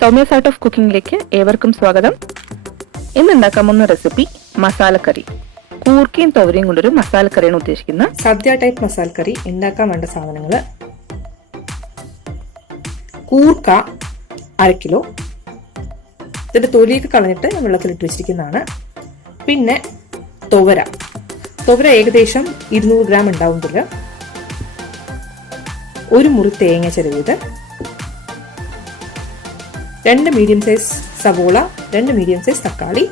Soumya's art of കുക്കിംഗിലേക്ക് ഏവർക്കും സ്വാഗതം. ഇന്ന് ഉണ്ടാക്കാൻ പോകുന്ന റെസിപ്പി മസാലക്കറി. കൂർക്കയും തുവരയും കൊണ്ടൊരു മസാലക്കറിയാണ് ഉദ്ദേശിക്കുന്നത്. സദ്യ ടൈപ്പ് മസാലക്കറി ഉണ്ടാക്കാൻ വേണ്ട സാധനങ്ങൾ: കൂർക്ക 1/2 കിലോ, ഇതിന്റെ തൊലിയൊക്കെ കളഞ്ഞിട്ട് വെള്ളത്തിലിട്ട് വെച്ചിരിക്കുന്നതാണ്. പിന്നെ തുവര ഏകദേശം 200 ഗ്രാം ഉണ്ടാവുന്നതിൽ, 1 മുറി തേങ്ങ ചിരവിയത്, 2 മീഡിയം സൈസ് സവോള, 2 മീഡിയം സൈസ് തക്കാളി,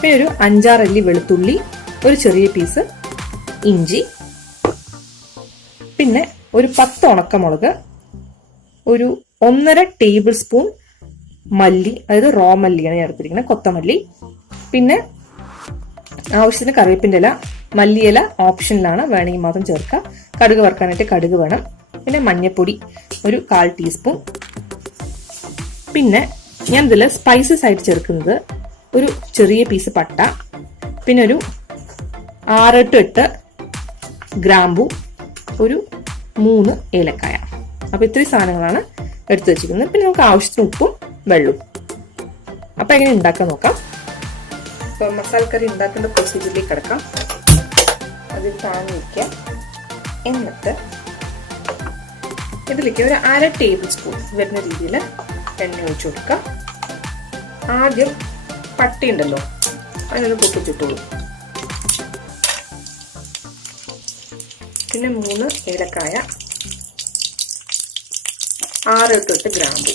പിന്നെ ഒരു 5-6 അല്ലി വെളുത്തുള്ളി, ഒരു ചെറിയ പീസ് ഇഞ്ചി, പിന്നെ ഒരു 10 ഉണക്കമുളക്, ഒരു 1.5 ടേബിൾ സ്പൂൺ മല്ലി, അതായത് റോ മല്ലിയാണ് ഞാൻ എടുത്തിരിക്കുന്നത്, കൊത്തമല്ലി, പിന്നെ ആവശ്യത്തിന് കറിവേപ്പിന്റെ ഇല. മല്ലിയില ഓപ്ഷനിലാണ്, വേണമെങ്കിൽ മാത്രം ചേർക്കുക. കടുക് വറുക്കാനായിട്ട് കടുക് വേണം. പിന്നെ മഞ്ഞൾപ്പൊടി ഒരു 1/4 ടീസ്പൂൺ. പിന്നെ ഞാൻ ഇതിൽ സ്പൈസസ് ആയിട്ട് ചേർക്കുന്നത് ഒരു ചെറിയ പീസ് പട്ട, പിന്നെ ഒരു 6-8 ഗ്രാമ്പു, ഒരു 3 ഏലക്കായ. അപ്പൊ ഇത്രയും സാധനങ്ങളാണ് എടുത്തു വെച്ചിരിക്കുന്നത്. പിന്നെ നമുക്ക് ആവശ്യത്തിന് ഉപ്പും വെള്ളവും. അപ്പൊ എങ്ങനെ ഉണ്ടാക്കാൻ നോക്കാം. അപ്പൊ മസാലക്കറി ഉണ്ടാക്കേണ്ട പ്രൊസീജിയറിലേക്ക് കിടക്കാം. അതിൽ താങ്ങി വയ്ക്കാം. എന്നിട്ട് ഇതിലേക്ക് ഒരു 1/2 ടേബിൾ സ്പൂൺ വരുന്ന രീതിയിൽ എണ്ണ ഒഴിച്ചു കൊടുക്കാം. ആദ്യം പട്ടി ഉണ്ടല്ലോ, അതിനൊന്ന് പൊട്ടിച്ചിട്ടോളൂ. പിന്നെ 3 ഏലക്കായ, 6-8 ഗ്രാമ്പു.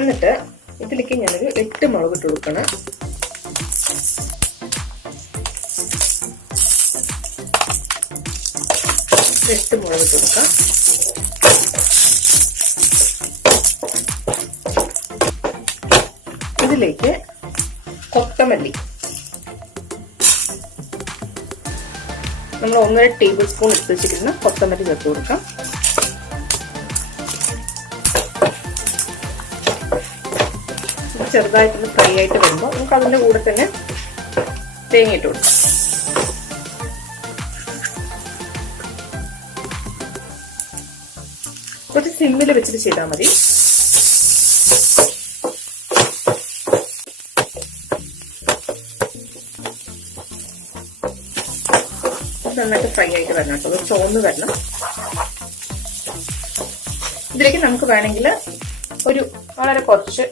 എന്നിട്ട് ഇതിലേക്ക് ഞാനൊരു 8 മുളക് ഇട്ട് കൊടുക്കണം. മുളക് ഇട്ട് കൊടുക്കാം. ഇതിലേക്ക് കൊത്തമല്ലി നമ്മൾ 1.5 ടേബിൾ സ്പൂൺ എടുത്ത് വെച്ചിരിക്കുന്ന കൊത്തമല്ലി ചേർത്ത് കൊടുക്കാം. ചെറുതായിട്ടൊന്ന് ഫ്രൈ ആയിട്ട് വരുമ്പോൾ നമുക്ക് അതിന്റെ കൂടെ തന്നെ തേങ്ങ ഇട്ട് കൊടുക്കാം. കുറച്ച് സിമ്മിൽ വെച്ചിട്ട് ചെയ്താൽ മതി. നന്നായിട്ട് ഫ്രൈ ആയിട്ട് വരണം കേട്ടോ, ചോന്ന് വരണം. ഇതിലേക്ക് നമുക്ക് വേണമെങ്കിൽ ഒരു വളരെ കുറച്ച്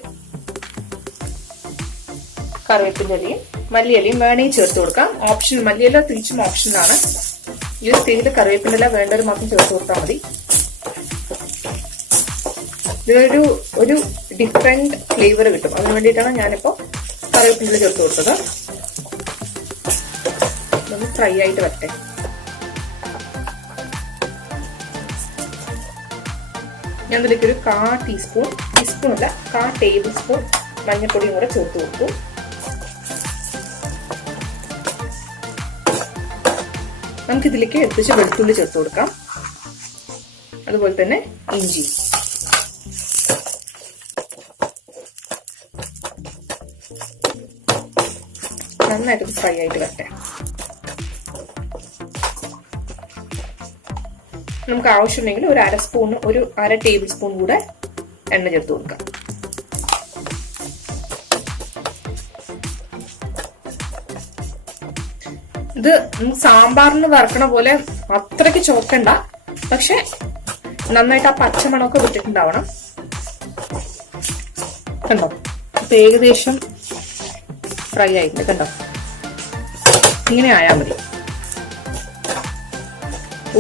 കറിവേപ്പിന്റെ ഇലയും മല്ലിയിലയും വേണമെങ്കിൽ ചേർത്ത് കൊടുക്കാം. ഓപ്ഷൻ, മല്ലിയില തിരിച്ചും ഓപ്ഷനാണ്. ഈ ഒരു സ്റ്റേജിൽ കറിവേപ്പിന്റെ ഇല വേണ്ടവർ മാത്രം ചേർത്ത് കൊടുത്താൽ മതി. ഒരു ഡിഫറെന്റ് ഫ്ലേവർ കിട്ടും, അതിന് വേണ്ടിയിട്ടാണ് ഞാനിപ്പോ കറിവേപ്പിന്റെ ഇല ചേർത്ത് കൊടുത്തത്. ഒന്ന് ഫ്രൈ ആയിട്ട് വരട്ടെ. ഞാൻ ഇതിലേക്ക് ഒരു 1/4 ടീസ്പൂൺ അല്ല 1/4 ടേബിൾ സ്പൂൺ മഞ്ഞൾപ്പൊടിയും കൂടെ ചേർത്ത് കൊടുക്കും. നമുക്ക് ഇതിലേക്ക് എടുത്ത് വെളുത്തുള്ളി ചേർത്ത് കൊടുക്കാം. അതുപോലെ തന്നെ ഇഞ്ചി. നന്നായിട്ട് ഫ്രൈ ആയിട്ട് വരട്ടെ. നമുക്ക് ആവശ്യമുണ്ടെങ്കിൽ ഒരു 1/2 ടേബിൾ സ്പൂൺ കൂടെ എണ്ണ ചേർത്ത് കൊടുക്കാം. ഇത് സാമ്പാറിന് വറക്കണ പോലെ അത്രയ്ക്ക് ചോക്കണ്ട, പക്ഷെ നന്നായിട്ട് ആ പച്ചമണമൊക്കെ വിട്ടിട്ടുണ്ടാവണം. കണ്ടോ, ഇപ്പൊ ഏകദേശം ഫ്രൈ ആയിട്ടുണ്ട്. കണ്ടോ, ഇങ്ങനെ ആയാൽ മതി.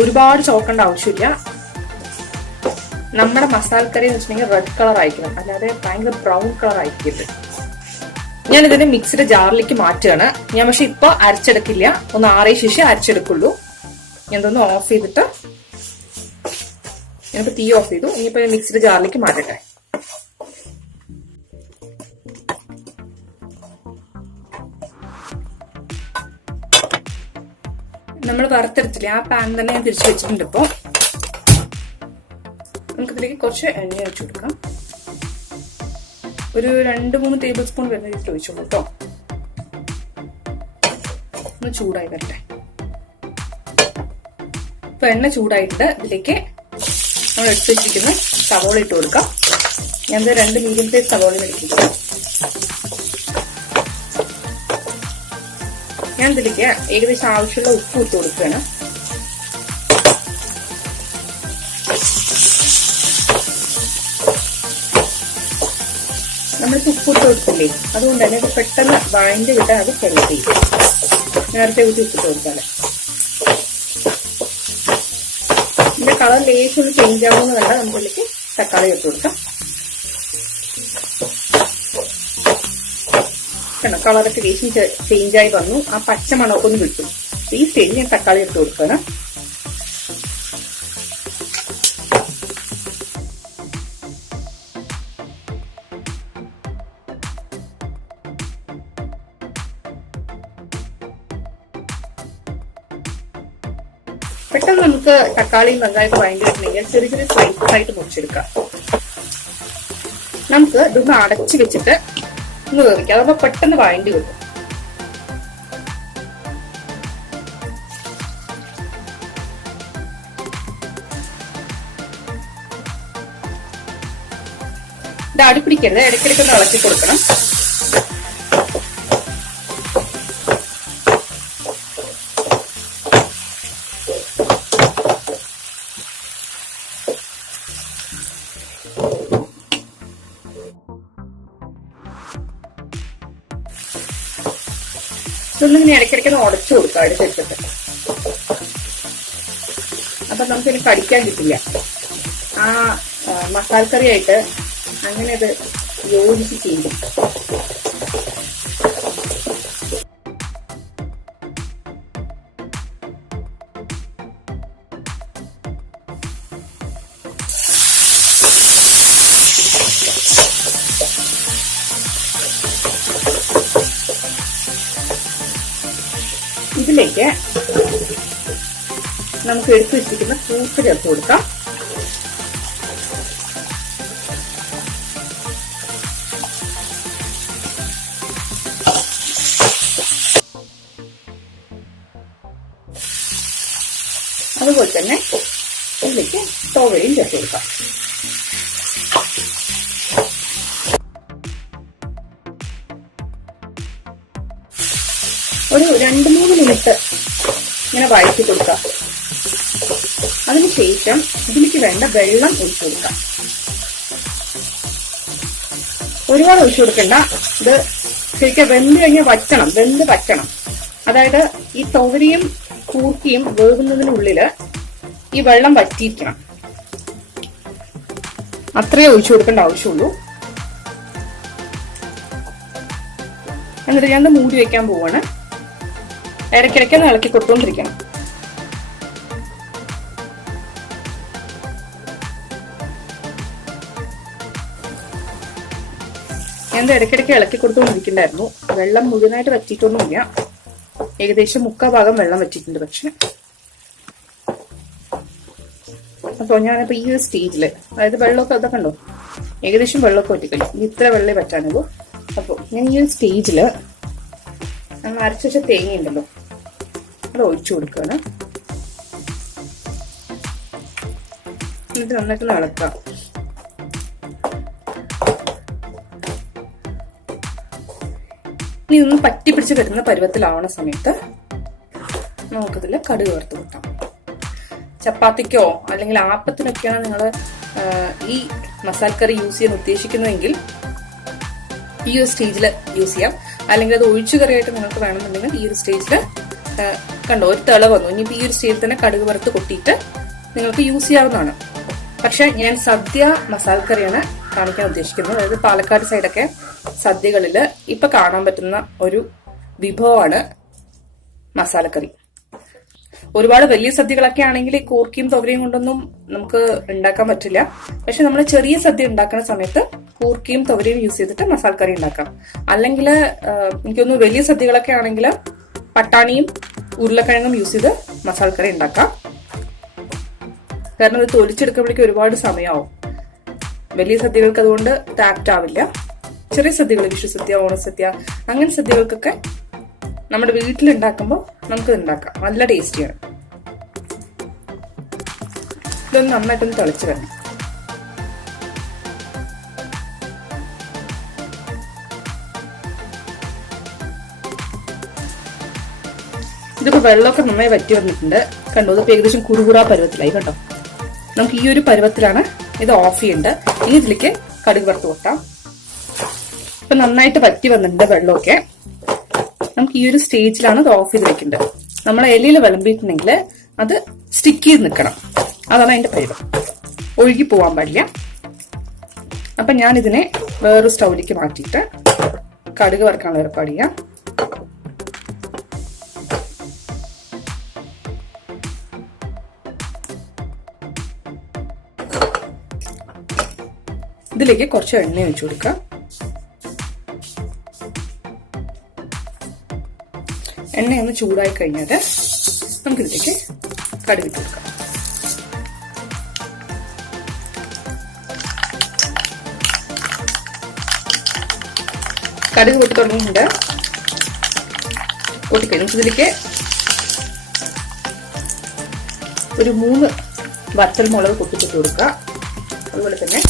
ഒരുപാട് ചോക്കേണ്ട ആവശ്യമില്ല. നമ്മുടെ മസാലക്കറി എന്ന് വെച്ചിട്ടുണ്ടെങ്കിൽ റെഡ് കളർ ആയിരിക്കണം, അല്ലാതെ ഭയങ്കര ബ്രൗൺ കളർ ആയിരിക്കരുത്. ഞാൻ ഇതിന്റെ മിക്സിയുടെ ജാറിലേക്ക് മാറ്റുകയാണ്. ഞാൻ പക്ഷെ ഇപ്പൊ അരച്ചെടുക്കില്ല, ഒന്ന് ആറിയ ശേഷം അരച്ചെടുക്കുള്ളൂ. ഞാൻ ഇതൊന്ന് ഓഫ് ചെയ്തിട്ട്, ഞാനിപ്പോ തീ ഓഫ് ചെയ്തു. ഇനിയിപ്പോ മിക്സിയുടെ ജാറിലേക്ക് മാറ്റട്ടെ. നമ്മൾ വറുത്തെടുത്തില്ലേ, ആ പാൻ തന്നെ ഞാൻ തിരിച്ചു വെച്ചിട്ടുണ്ട്. ഇപ്പൊ നമുക്കിതിലേക്ക് കുറച്ച് എണ്ണ ഒഴിച്ചു കൊടുക്കാം. ഒരു 2-3 ടേബിൾ സ്പൂൺ വരുന്ന രീതിയിൽ ഒഴിച്ചോളൂ കേട്ടോ. ചൂടായി വരട്ടെ. ഇപ്പൊ എണ്ണ ചൂടായിട്ട് ഇതിലേക്ക് നമ്മൾ എടുത്ത് വെച്ചിരിക്കുന്ന സവോള ഇട്ട് കൊടുക്കാം. ഞാൻ 2 മീഡിയം സൈസ് സവോള എടുത്തിട്ടുണ്ട്. ഞാൻ ഇതിലേക്ക് ഏകദേശം ആവശ്യമുള്ള ഉപ്പ് ഇട്ട് കൊടുക്കുകയാണ്. നമ്മളിപ്പോ ഉപ്പ് ഇട്ട് കൊടുത്തില്ലേ, അതുകൊണ്ട് തന്നെ ഇത് പെട്ടെന്ന് വഴഞ്ഞ് കിട്ടാൻ അത് ഹെൽപ്പ് ചെയ്യും. നേരത്തെ ഉപ്പിട്ട് കൊടുത്താല് ഇതിന്റെ കളർ ലേശം ഒന്ന് ചേഞ്ച് ആവുമെന്ന് കണ്ടാൽ നമ്മളിലേക്ക് തക്കാളി ഇട്ട് കൊടുക്കാം. കളറൊക്കെ ലേശം ചേഞ്ചായി വന്നു. ആ പച്ച മണമൊക്കെ ഒന്ന് കിട്ടും. ഈ സ്റ്റേജിൽ ഞാൻ തക്കാളി ഇട്ട് കൊടുക്കണം. പെട്ടെന്ന് നമുക്ക് തക്കാളി നന്നായിട്ട് വഴങ്ങിയിട്ടുണ്ടെങ്കിൽ ചെറിയ ചെറിയ സ്ലൈസസ് ആയിട്ട് മുറിച്ചെടുക്കാം. നമുക്ക് ഇതൊന്ന് അടച്ചു വെച്ചിട്ട് ഒന്ന് വേവിക്കാം. അതൊക്കെ പെട്ടെന്ന് വഴണ്ടി കിട്ടും. ഇത് അടിപ്പിടിക്കരുത്, ഇടയ്ക്കിടയ്ക്കൊന്ന് ഇളക്കി കൊടുക്കണം. ഇതൊന്നിങ്ങനെ ഇടയ്ക്കിടയ്ക്ക് ഉടച്ചു കൊടുക്കാം അടുത്തെടുത്തിട്ട്. അപ്പൊ നമുക്കിനി കടിക്കാൻ കിട്ടില്ല. ആ മസാലക്കറി ആയിട്ട് അങ്ങനെ അത് യോജിച്ച് ചെയ്യും. ഇതിലേക്ക് നമുക്ക് എടുത്തു വെച്ചിരിക്കുന്ന കൂർക്ക ചേർത്ത് കൊടുക്കാം. അതുപോലെ തന്നെ ഇതിലേക്ക് തുവരയും ചേർത്ത് കൊടുക്കാം. ഒരു 2-3 മിനിറ്റ് ഇങ്ങനെ വഴറ്റി കൊടുക്കാം. അതിനുശേഷം ഇതിലേക്ക് വേണ്ട വെള്ളം ഒഴിച്ചു കൊടുക്കാം. ഒരുപാട് ഒഴിച്ചു കൊടുക്കണ്ട. ഇത് ശരിക്കും വെന്ത് കഴിഞ്ഞാൽ വെന്ത് വറ്റണം. അതായത് ഈ തുവരയും കൂർക്കയും വേകുന്നതിനുള്ളില് ഈ വെള്ളം വറ്റിയിരിക്കണം. അത്രേ ഒഴിച്ചു കൊടുക്കേണ്ട ആവശ്യമുള്ളൂ. എന്നിട്ട് ഞാൻ മൂടി വെക്കാൻ പോവാണ്. ഇടയ്ക്കിടയ്ക്ക് ഇളക്കി കൊടുത്തോണ്ടിരിക്കണം. ഞാൻ ഇടയ്ക്കിടയ്ക്ക് ഇളക്കി കൊടുത്തോണ്ടിരിക്കണ്ടായിരുന്നു. വെള്ളം മുഴുവനായിട്ട് വറ്റിയിട്ടൊന്നുമില്ല. ഏകദേശം 3/4 ഭാഗം വെള്ളം വറ്റിയിട്ടുണ്ട്. പക്ഷെ അപ്പൊ ഞാനിപ്പോ ഈ ഒരു സ്റ്റേജില്, അതായത് വെള്ളമൊക്കെ അതൊക്കെ ഉണ്ടോ, ഏകദേശം വെള്ളമൊക്കെ വറ്റിക്കഴിഞ്ഞു. ഇത്ര വെള്ളമേ പറ്റാനുള്ളൂ. അപ്പൊ ഞാൻ ഈ ഒരു സ്റ്റേജില് നമ്മൾ അരച്ചു വെച്ച തേങ്ങ ഉണ്ടല്ലോ, അത് ഒഴിച്ചു കൊടുക്കുകയാണ്. എന്നിട്ട് നന്നായിട്ട് ഇളക്കാം. ഇനി ഇതൊന്ന് പറ്റി പിടിച്ച് കിട്ടുന്ന പരുവത്തിലാവണ സമയത്ത് നമുക്കിതിൽ കടുക് വറുത്ത് കൊടുക്കാം. ചപ്പാത്തിക്കോ അല്ലെങ്കിൽ ആപ്പത്തിനൊക്കെയാണ് നിങ്ങൾ ഈ മസാലക്കറി യൂസ് ചെയ്യാൻ ഉദ്ദേശിക്കുന്നതെങ്കിൽ ഈ ഒരു സ്റ്റേജിൽ യൂസ് ചെയ്യാം. അല്ലെങ്കിൽ അത് ഒഴിച്ചു കറിയായിട്ട് നിങ്ങൾക്ക് വേണമെന്നുണ്ടെങ്കിൽ ഈ ഒരു സ്റ്റേജിൽ കണ്ടോ ഒരു തിള വന്നു. ഇനിയിപ്പോൾ ഈ ഒരു സ്റ്റേജിൽ തന്നെ കടുക് വറുത്ത് കൊട്ടിയിട്ട് നിങ്ങൾക്ക് യൂസ് ചെയ്യാവുന്നതാണ്. പക്ഷെ ഞാൻ സദ്യ മസാലക്കറിയാണ് കാണിക്കാൻ ഉദ്ദേശിക്കുന്നത്. അതായത് പാലക്കാട് സൈഡൊക്കെ സദ്യകളിൽ ഇപ്പൊ കാണാൻ പറ്റുന്ന ഒരു വിഭവമാണ് മസാലക്കറി. ഒരുപാട് വലിയ സദ്യകളൊക്കെ ആണെങ്കിൽ കൂർക്കയും തുവരയും കൊണ്ടൊന്നും നമുക്ക് ഉണ്ടാക്കാൻ പറ്റില്ല. പക്ഷെ നമ്മൾ ചെറിയ സദ്യ ഉണ്ടാക്കുന്ന സമയത്ത് കൂർക്കയും തുവരയും യൂസ് ചെയ്തിട്ട് മസാലക്കറി ഉണ്ടാക്കാം. അല്ലെങ്കിൽ എനിക്കൊന്ന് വലിയ സദ്യകളൊക്കെ ആണെങ്കിൽ പട്ടാണിയും ഉരുളക്കിഴങ്ങും യൂസ് ചെയ്ത് മസാലക്കറി ഉണ്ടാക്കാം. കാരണം അത് തൊലിച്ചെടുക്കുമ്പോഴേക്കും ഒരുപാട് സമയമാവും. വലിയ സദ്യകൾക്ക് അതുകൊണ്ട് ആപ്റ്റ് ആവില്ല. ചെറിയ സദ്യകൾ, വിഷുസദ്യ, ഓണസദ്യ, അങ്ങനെ സദ്യകൾക്കൊക്കെ നമ്മുടെ വീട്ടിലുണ്ടാക്കുമ്പോൾ നമുക്കിത് ഉണ്ടാക്കാം. നല്ല ടേസ്റ്റിയാണ്. ഇതൊന്ന് നന്നായിട്ടൊന്ന് തിളച്ച് വരണം. ഇതിപ്പോ വെള്ളമൊക്കെ നന്നായി വറ്റി വന്നിട്ടുണ്ട്. കണ്ടോ, ഇതിപ്പോ ഏകദേശം കുറുകുറ പരുവത്തിലായി. കണ്ടോ, നമുക്ക് ഈ ഒരു പരുവത്തിലാണ് ഇത് ഓഫ് ചെയ്യേണ്ടത്. ഇനി ഇതിലേക്ക് കടുക് വറുത്ത് കൊട്ടാം. ഇപ്പൊ നന്നായിട്ട് വറ്റി വന്നിട്ടുണ്ട് വെള്ളമൊക്കെ. നമുക്ക് ഈ ഒരു സ്റ്റേജിലാണ് ഇത് ഓഫ് ചെയ്ത് വെക്കേണ്ടത്. നമ്മളെ ഇലയിൽ വിളമ്പിയിട്ടുണ്ടെങ്കിൽ അത് സ്റ്റിക്ക് ചെയ്ത് നിൽക്കണം. അതാണ് അതിന്റെ പരുവം. ഒഴുകി പോവാൻ പാടില്ല. അപ്പൊ ഞാൻ ഇതിനെ വേറൊരു സ്റ്റൗവിലേക്ക് മാറ്റിയിട്ട് കടുക് വറുക്കാനുള്ള ഏർപ്പാട് ചെയ്യാം. ഇതിലേക്ക് കുറച്ച് എണ്ണ ഒഴിച്ചു കൊടുക്കാം. എണ്ണ ഒന്ന് ചൂടായി കഴിഞ്ഞാൽ നമുക്കിതിലേക്ക് കടുക് ഇട്ട് കൊടുക്കാം. കടുക് പൊട്ടി തുടങ്ങിയിട്ടുണ്ട്. പൊട്ടിക്കഴിഞ്ഞു ഇതിലേക്ക് ഒരു 3 വറ്റൽ മുളക് പൊട്ടിച്ചിട്ട് കൊടുക്കുക. അതുപോലെ തന്നെ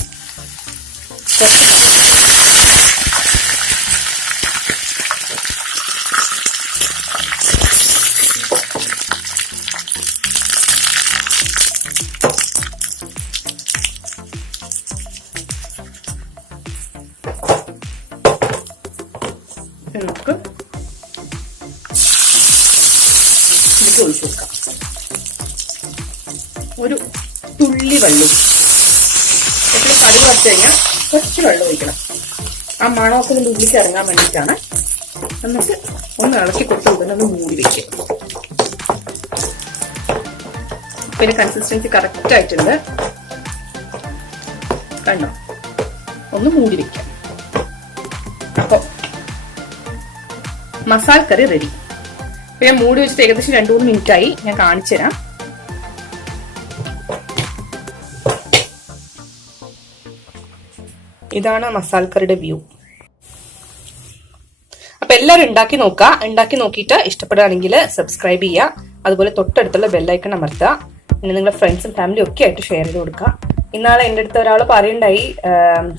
നമുക്ക് ഒഴിച്ചു കൊടുക്കാം. ഒരു തുള്ളി വെള്ളം. എപ്പോഴും കടുക് വറുത്ത് കഴിഞ്ഞാൽ കുറച്ച് വെള്ളം ഒഴിക്കണം. ആ മണമൊക്കെ ഇതിൻ്റെ ഉള്ളിലേക്ക് ഇറങ്ങാൻ വേണ്ടിയിട്ടാണ്. എന്നിട്ട് ഒന്ന് ഇളക്കി കൊടുത്ത് ഒന്ന് മൂടി വെക്കുക. പിന്നെ കൺസിസ്റ്റൻസി കറക്റ്റ് ആയിട്ടുണ്ട്. കണ്ടോ, ഒന്ന് മൂടി വെക്കാം. അപ്പൊ മസാല കറി റെഡി. ഇപ്പൊ ഞാൻ മൂടി വെച്ചിട്ട് ഏകദേശം 2-3 മിനിറ്റ് ആയി. ഞാൻ കാണിച്ചു തരാം. ഇതാണ് മസാലക്കറിയുടെ വ്യൂ. അപ്പൊ എല്ലാവരും ഉണ്ടാക്കി നോക്കുക. ഉണ്ടാക്കി നോക്കിയിട്ട് ഇഷ്ടപ്പെടുകയാണെങ്കിൽ സബ്സ്ക്രൈബ് ചെയ്യുക. അതുപോലെ തൊട്ടടുത്തുള്ള ബെല്ലൈക്കൺ അമർത്തുക. പിന്നെ നിങ്ങളുടെ ഫ്രണ്ട്സും ഫാമിലിയും ഒക്കെ ആയിട്ട് ഷെയർ ചെയ്ത് കൊടുക്കുക. ഇന്നാളെ എൻ്റെ അടുത്ത് ഒരാൾ പറയണ്ടായി,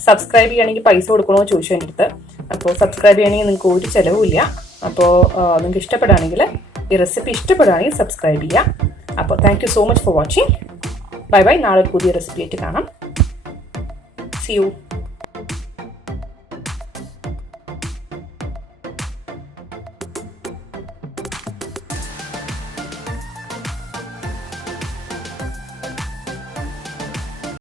സബ്സ്ക്രൈബ് ചെയ്യണമെങ്കിൽ പൈസ കൊടുക്കണമെന്ന് ചോദിച്ചു എൻ്റെ അടുത്ത്. അപ്പോൾ സബ്സ്ക്രൈബ് ചെയ്യണമെങ്കിൽ നിങ്ങൾക്ക് ഒരു ചിലവുമില്ല. അപ്പോൾ നിങ്ങൾക്ക് ഇഷ്ടപ്പെടുകയാണെങ്കിൽ, ഈ റെസിപ്പി ഇഷ്ടപ്പെടുകയാണെങ്കിൽ സബ്സ്ക്രൈബ് ചെയ്യാം. അപ്പോൾ thank you so much for watching. Bye bye. നാളെ ഒരു പുതിയ റെസിപ്പി ആയിട്ട് കാണാം. See U.